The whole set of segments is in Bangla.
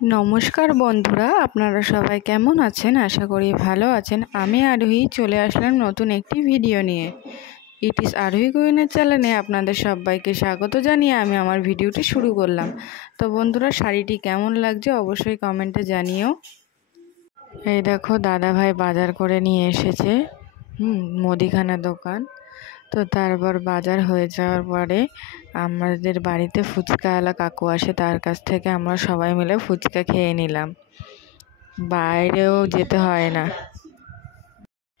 নমস্কার বন্ধুরা, আপনারা সবাই কেমন আছেন? আশা করি ভালো আছেন। আমি আরোহী চলে আসলাম নতুন একটি ভিডিও নিয়ে। ইট ইজ আরোহী কুইনের চ্যানেলে আপনাদের সবাইকে স্বাগত জানিয়ে আমি আমার ভিডিওটি শুরু করলাম। তো বন্ধুরা, শাড়িটি কেমন লাগছে অবশ্যই কমেন্টে জানিও। এই দেখো, দাদা ভাই বাজার করে নিয়ে এসেছে মুদিখানা দোকান। তো তারপর বাজার হয়ে যাওয়ার পরে আমাদের বাড়িতে ফুচকাওয়ালা কাকু আসে, তার কাছ থেকে আমরা সবাই মিলে ফুচকা খেয়ে নিলাম। বাইরেও যেতে হয় না।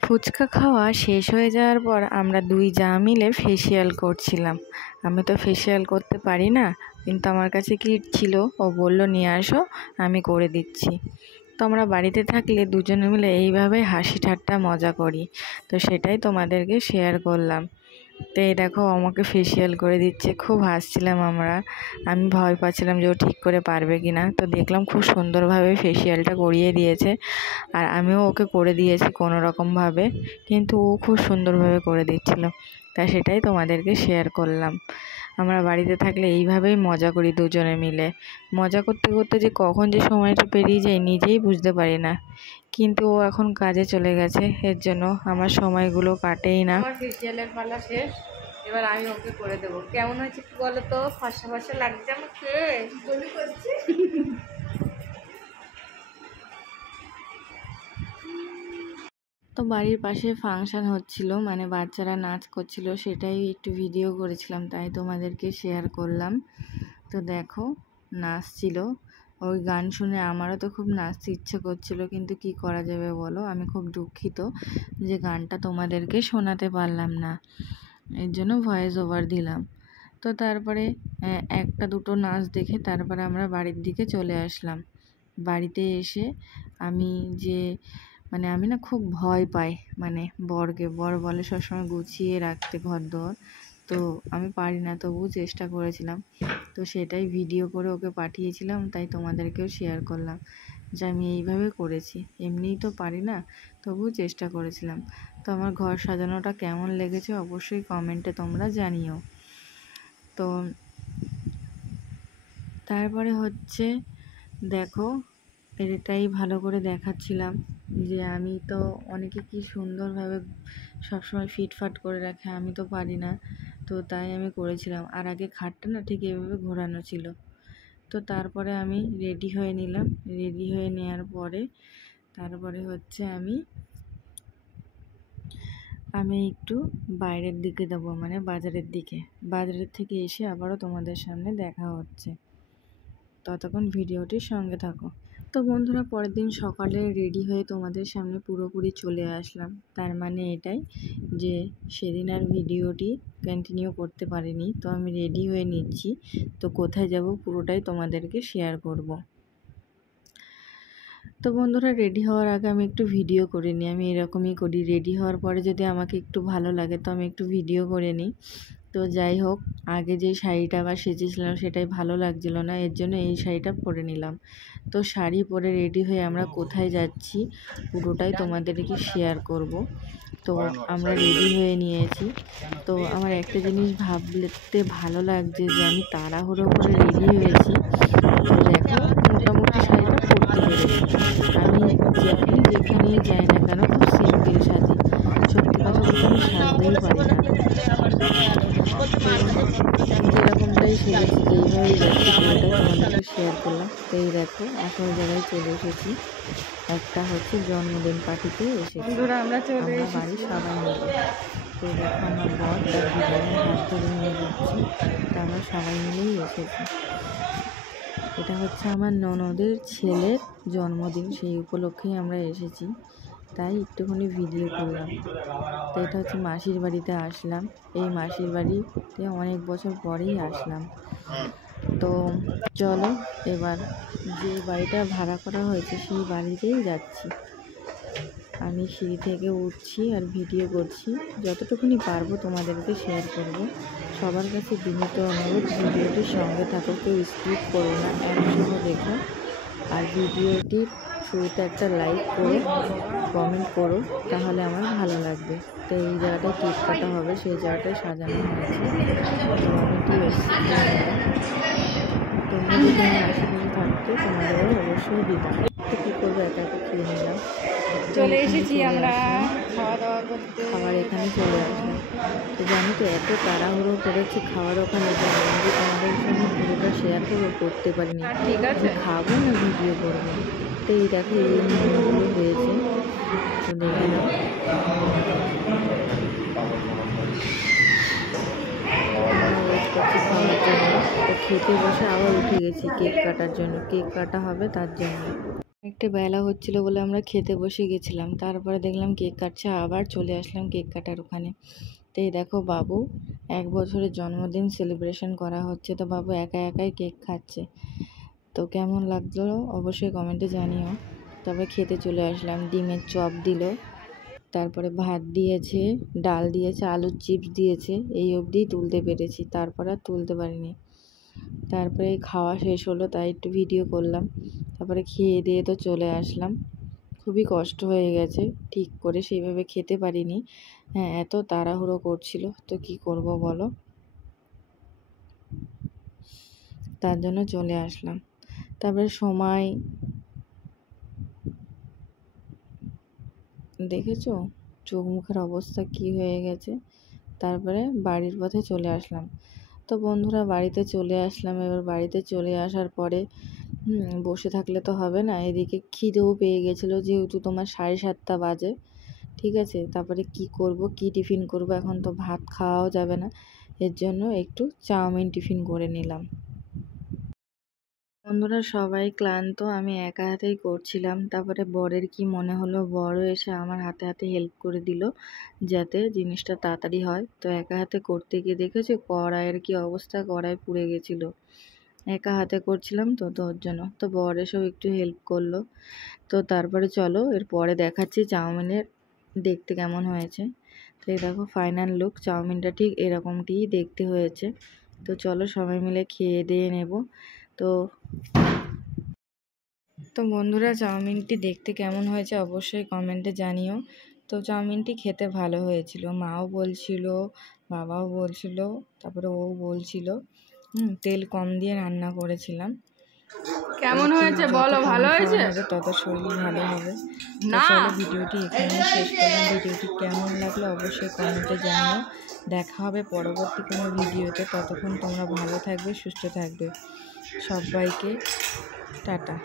ফুচকা খাওয়া শেষ হয়ে যাওয়ার পর আমরা দুই যা মিলে ফেসিয়াল করছিলাম। আমি তো ফেসিয়াল করতে পারি না, কিন্তু আমার কাছে কিট ছিল, ও বলল নিয়ে আসো, আমি করে দিচ্ছি। তো আমরা বাড়িতে থাকলে দুজনে মিলে এইভাবে হাসি ঠাট্টা মজা করি। তো সেটাই তোমাদেরকে শেয়ার করলাম। তো এই দেখো, আমাকে ফেসিয়াল করে দিচ্ছে, খুব হাসছিলাম আমরা। আমি ভয় পাচ্ছিলাম যে ও ঠিক করে পারবে কি না। তো দেখলাম খুব সুন্দরভাবে ফেসিয়ালটা করিয়ে দিয়েছে, আর আমিও ওকে করে দিয়েছি কোনো রকমভাবে, কিন্তু ও খুব সুন্দরভাবে করে দিচ্ছিল। তা সেটাই তোমাদেরকে শেয়ার করলাম। আমরা বাড়িতে থাকলে এইভাবেই মজা করি দুজনে মিলে। মজা করতে করতে যে কখন যে সময়টা পেরিয়ে যায় নিজেই বুঝতে পারি না। কিন্তু ও এখন কাজে চলে গেছে, এর জন্য আমার সময়গুলো কাটেই না। আমার ফেসিয়ালের পালা শেষ, এবার আমি ওকে করে দেবো। কেমন হয়েছে একটু বলো তো? ফর্সা ফর্সা লাগছে আমাকে? বলি করছি। তো বাড়ির পাশে ফাংশন হচ্ছিল, মানে বাচ্চারা নাচ করছিল, সেটাই একটু ভিডিও করেছিলাম, তাই তোমাদেরকে শেয়ার করলাম। তো দেখো, নাচছিল। ওই গান শুনে আমারও তো খুব নাচতে ইচ্ছে করছিল, কিন্তু কি করা যাবে বলো। আমি খুব দুঃখিত যে গানটা তোমাদেরকে শোনাতে পারলাম না, এর জন্য ভয়েস ওভার দিলাম। তো তারপরে একটা দুটো নাচ দেখে তারপরে আমরা বাড়ির দিকে চলে আসলাম। বাড়িতে এসে আমি আমি না খুব ভয় পাই, বর বলে সবসময় গুছিয়ে রাখতে ঘরদোর, তো আমি পারি না, তবুও চেষ্টা করেছিলাম। তো সেটাই ভিডিও করে ওকে পাঠিয়েছিলাম, তাই তোমাদেরকেও শেয়ার করলাম যে আমি এইভাবে করেছি। এমনিই তো পারি না, তবুও চেষ্টা করেছিলাম। তো আমার ঘর সাজানোটা কেমন লেগেছে অবশ্যই কমেন্টে তোমরা জানিও। তো তারপরে হচ্ছে দেখো, এটাই ভালো করে দেখাচ্ছিলাম যে আমি তো অনেকে কি সুন্দরভাবে সবসময় ফিটফাট করে রাখে, আমি তো পারি না। তো তাই আমি করেছিলাম। আর আগে খাটটা না ঠিক এভাবে ঘোরানো ছিল। তো তারপরে আমি রেডি হয়ে নিলাম। রেডি হয়ে নেওয়ার পরে তারপরে হচ্ছে আমি একটু বাইরের দিকে যাবো, মানে বাজারের দিকে। বাজারের থেকে এসে আবারও তোমাদের সামনে দেখা হচ্ছে। ততক্ষণ ভিডিওটির সঙ্গে থাকো। তো বন্ধুরা, পরের দিন সকালে রেডি হয়ে তোমাদের সামনে পুরোপুরি চলে আসলাম। তার মানে এটাই যে সেদিন আর ভিডিওটি কন্টিনিউ করতে পারিনি। তো আমি রেডি হয়ে নিচ্ছি, তো কোথায় যাব পুরোটাই তোমাদেরকে শেয়ার করব। তো বন্ধুরা, রেডি হওয়ার আগে আমি একটু ভিডিও করে নিই। আমি এরকমই করি, রেডি হওয়ার পরে যদি আমাকে একটু ভালো লাগে তো আমি একটু ভিডিও করে নিই। তো যাই হোক, আগে যে শাড়িটা আবার সেজেছিলাম সেটাই ভালো লাগছিল না, এর জন্য এই শাড়িটা পরে নিলাম। তো শাড়ি পরে রেডি হয়ে আমরা কোথায় যাচ্ছি পুরোটাই তোমাদেরকে শেয়ার করব। তো আমরা রেডি হয়ে নিয়েছি। তো আমার একটা জিনিস ভাবতে ভালো লাগছে যে আমি তাড়াহুড়ো করে রেডি হয়েছি। তো দেখো, মোটামুটি শাড়িটা পরতে পেরেছি। আমি যখনই যেখানেই যাই না কেন খুব সিম্পল সাজি, সত্যি কথা বলতে আমি সাজতেই পারি না। যেরকমটাই সেরেছি, যেইভাবেই যাচ্ছি পুরোটাই তোমাদেরকে শেয়ার করলাম। তো এই দেখো, আসল জায়গায় চলে এসেছি। একটা হচ্ছে জন্মদিন পার্টিতে এসেছি আমরা বাড়ির সবাই মিলে। তো দেখো, আমার বর তার জীবনের হাত ধরে নিয়ে যাচ্ছি। তো আমরা সবাই মিলেই এসেছি। এটা হচ্ছে আমার ননদের ছেলের জন্মদিন, সেই উপলক্ষেই আমরা এসেছি, তাই একটুখানি ভিডিও করলাম। তো এটা হচ্ছে মাসির বাড়িতে আসলাম। এই মাসির বাড়িতে অনেক বছর পরেই আসলাম। তো চলো, এবার যে বাড়িটা ভাড়া করা হয়েছে সেই বাড়িতেই যাচ্ছি। আমি সিঁড়ি থেকে উঠছি আর ভিডিও করছি, যতটুকুনি পারবো তোমাদেরকে শেয়ার করব। সবার কাছে বিনীত অনুরোধ, ভিডিওটির সঙ্গে থাকো, কেউ স্কিপ করো না, একসঙ্গে দেখো। আর ভিডিওটির শুরুতে একটা লাইক করো, কমেন্ট করো, তাহলে আমার ভালো লাগবে। তো এই জায়গাটায় কেক কাটা হবে, সেই জায়গাটায় সাজানো হয়েছে। তো আমি কি এসেছি, তোমরা যদি আমার আশেপাশে থাকতে তোমাদেরও অবশ্যই দিতাম। তো কী করবো, একা একা খেয়ে নিলাম। চলে এসেছি আমরা খাওয়া দাওয়া করতে। খাবার এখানে চলে আসলাম। তো জানি তো এত তাড়াহুড়ো করেছি খাওয়ার ওখানে যাবো, যে তোমাদের সঙ্গে পুরোটা শেয়ার করতে পারিনি। ঠিক আছে, খাবো না ভিডিও করবো। তো এই দেখো এই মোমোগুলো হয়েছে, তো দেখে নাও। ওয়েট করছি খাওয়ার জন্য। তো খেতে বসে আবার উঠে গেছি কেক কাটার জন্য, কেক কাটা হবে তার জন্য। একটা বেলা হচ্ছিল বলে আমরা খেতে বসে গেছিলাম, তারপরে দেখলাম কেক কাটছে, আবার চলে আসলাম কেক কাটার ওখানে। তো এই দেখো বাবু 1 বছরের জন্মদিন সেলিব্রেশন করা হচ্ছে, তো বাবু একা একাই কেক খাচ্ছে। তো কেমন লাগলো অবশ্যই কমেন্টে জানিও। তারপরে খেতে চলে আসলাম, ডিমের চপ দিল, তারপরে ভাত দিয়েছে, ডাল দিয়েছে, আলুর চিপস দিয়েছে, এই অবধিই তুলতে পেরেছি, তারপর আর তুলতে পারিনি। তারপরে খাওয়া শেষ হলো, তাই একটু ভিডিও করলাম। তারপরে খেয়ে দিয়ে তো চলে আসলাম। খুবই কষ্ট হয়ে গেছে, ঠিক করে সেইভাবে খেতে পারিনি। হ্যাঁ, এত তাড়াহুড়ো করছিল, তো কি করব বলো, তার জন্য চলে আসলাম। তারপরে সময় দেখেছো চোখ মুখের অবস্থা কি হয়ে গেছে। তারপরে বাড়ির পথে চলে আসলাম। তো বন্ধুরা বাড়িতে চলে আসলাম। এবার বাড়িতে চলে আসার পরে বসে থাকলে তো হবে না, এদিকে খিদেও পেয়ে গেছিলো, যেহেতু তোমার 7:30 বাজে। ঠিক আছে, তারপরে কি করব, কি টিফিন করব, এখন তো ভাত খাওয়াও যাবে না, এর জন্য একটু চাউমিন টিফিন করে নিলাম। বন্ধুরা সবাই ক্লান্ত, আমি একা হাতেই করছিলাম। তারপরে বরের কি মনে হলো, বড়ও এসে আমার হাতে হাতে হেল্প করে দিল, যাতে জিনিসটা তাড়াতাড়ি হয়। তো একা হাতে করতে গিয়ে দেখেছি কড়াইয়ের কি অবস্থা, কড়াই পুড়ে গেছিলো। একা হাতে করছিলাম তো ওর জন্য। তো বর এসেও একটু হেল্প করলো। তো তারপরে চলো এরপরে দেখাচ্ছি চাউমিনের দেখতে কেমন হয়েছে। তো এই দেখো ফাইনাল লুক, চাউমিনটা ঠিক এরকমটিই দেখতে হয়েছে। তো চলো সবাই মিলে খেয়ে দিয়ে নেব। তো বন্ধুরা চাউমিনটি দেখতে কেমন হয়েছে অবশ্যই কমেন্টে জানিও। তো চাউমিনটি খেতে ভালো হয়েছিল, মাও বলছিল, বাবাও বলছিল, তারপরে ও বলছিল তেল কম দিয়ে রান্না করেছিলাম। কেমন হয়েছে বলো, ভালো হয়েছে? তত শরীর ভালো হবে। না, চলো ভিডিওটি এখানে শেষ করলাম। ভিডিওটি কেমন লাগলো অবশ্যই কমেন্টে জানিও। দেখা হবে পরবর্তী কোনো ভিডিওতে। ততক্ষণ তোমরা ভালো থাকবে, সুস্থ থাকবে। সবাইকে টাটা।